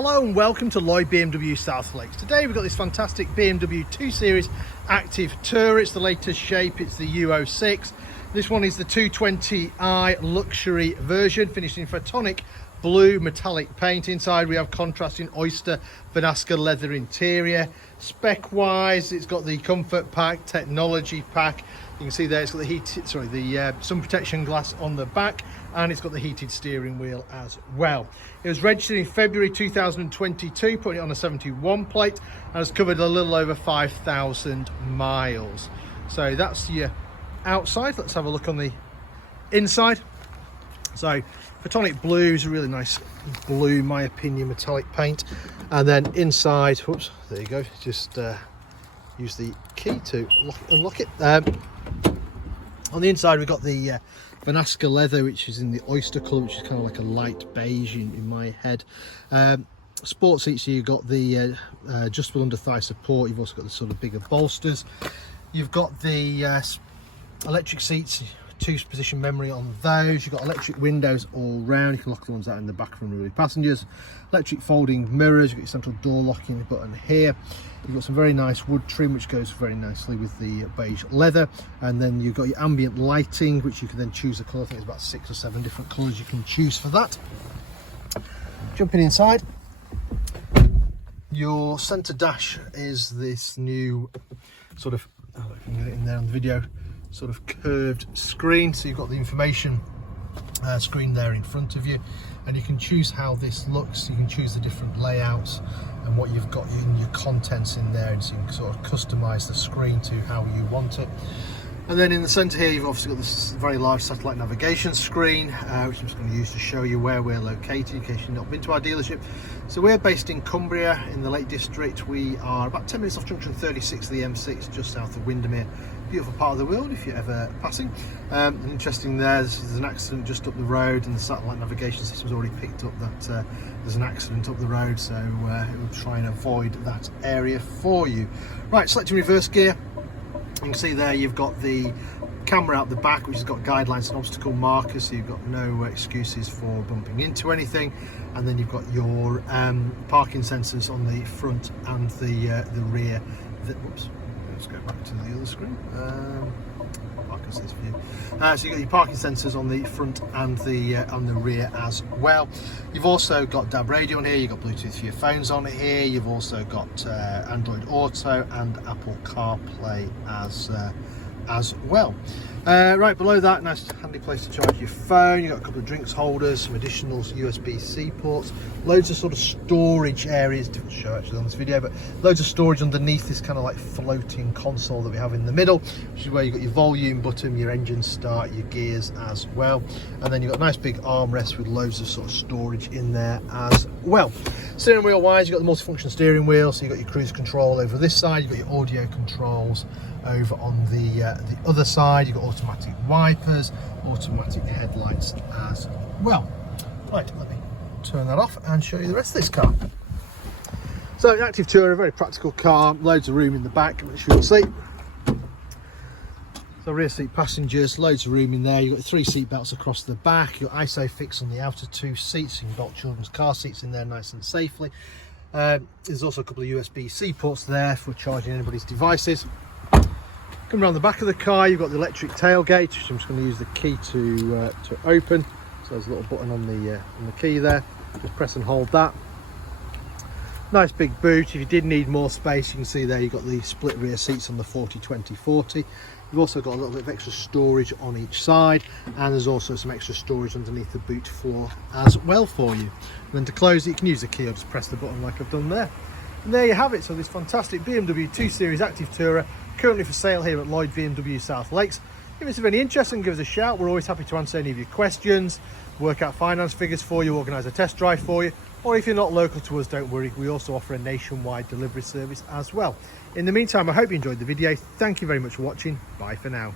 Hello and welcome to Lloyd BMW South Lakes. Today we've got this fantastic BMW 2 Series Active Tourer. It's the latest shape, it's the U06. This one is the 220i luxury version, finished in Phytonic Blue Metallic paint. Inside we have contrasting Oyster Vernasca Leather interior. Spec wise, it's got the comfort pack, technology pack. You can see there it's got the sun protection glass on the back, and it's got the heated steering wheel as well. It was registered in February 2022, putting it on a 71 plate, and has covered a little over 5,000 miles. So that's your outside. Let's have a look on the inside. So Phytonic Blue is a really nice blue, in my opinion, metallic paint. And then inside, whoops, there you go, just use the key to unlock it. On the inside we've got the Vernasca Leather, which is in the oyster colour, which is kind of like a light beige in my head. Sport seats, so you've got the adjustable under thigh support. You've also got the sort of bigger bolsters. You've got the electric seats, 2-position memory on those. You've got electric windows all round. You can lock the ones out in the back from unruly passengers. Electric folding mirrors. You've got your central door locking button here. You've got some very nice wood trim, which goes very nicely with the beige leather. And then you've got your ambient lighting, which you can then choose the colour. I think there's about 6 or 7 different colours you can choose for that. Jumping inside, your centre dash is this new sort of, I don't know if you can get it in there on the video, sort of curved screen. So you've got the information screen there in front of you, and you can choose how this looks. You can choose the different layouts and what you've got in your contents in there, and so you can sort of customize the screen to how you want it. And then in the center here, you've obviously got this very large satellite navigation screen, which I'm just going to use to show you where we're located in case you've not been to our dealership. So we're based in Cumbria in the Lake District. We are about 10 minutes off junction 36 of the M6, just south of Windermere. Beautiful part of the world if you're ever passing. And interesting there's an accident just up the road, and the satellite navigation system's already picked up that there's an accident up the road, so it will try and avoid that area for you. Right, selecting reverse gear. You can see there you've got the camera out the back, which has got guidelines and obstacle markers, so you've got no excuses for bumping into anything. And then you've got your parking sensors on the front and the rear. Whoops, let's go back to the other screen. So you've got your parking sensors on the front and the rear as well. You've also got DAB radio on here. You've got Bluetooth for your phones on here. You've also got Android Auto and Apple CarPlay as well. Right below that, nice handy place to charge your phone. You've got a couple of drinks holders, some additional USB-C ports, loads of sort of storage areas, different to show actually on this video, but loads of storage underneath this kind of like floating console that we have in the middle, which is where you've got your volume button, your engine start, your gears as well. And then you've got a nice big armrest with loads of sort of storage in there as well. Steering wheel wise, you've got the multifunction steering wheel, so you've got your cruise control over this side, you've got your audio controls over on the other side. You've got automatic wipers, automatic headlights as well. Right, let me turn that off and show you the rest of this car. So an Active Tourer, a very practical car, loads of room in the back, which you'll see. So rear seat passengers, loads of room in there. You've got 3 seat belts across the back. You've got ISOFIX on the outer 2 seats, so you can bolt children's car seats in there nice and safely. There's also a couple of USB-C ports there for charging anybody's devices. Come around the back of the car, you've got the electric tailgate, which I'm just going to use the key to open. So there's a little button on the key there. Just press and hold that. Nice big boot. If you did need more space, you can see there you've got the split rear seats on the 40-20-40. You've also got a little bit of extra storage on each side, and there's also some extra storage underneath the boot floor as well for you. And then to close it, you can use the key or just press the button like I've done there. And there you have it. So this fantastic BMW 2 Series Active Tourer, currently for sale here at Lloyd BMW South Lakes. If it's of any interest, then give us a shout. We're always happy to answer any of your questions, work out finance figures for you, organise a test drive for you, or if you're not local to us, don't worry, we also offer a nationwide delivery service as well. In the meantime, I hope you enjoyed the video. Thank you very much for watching. Bye for now.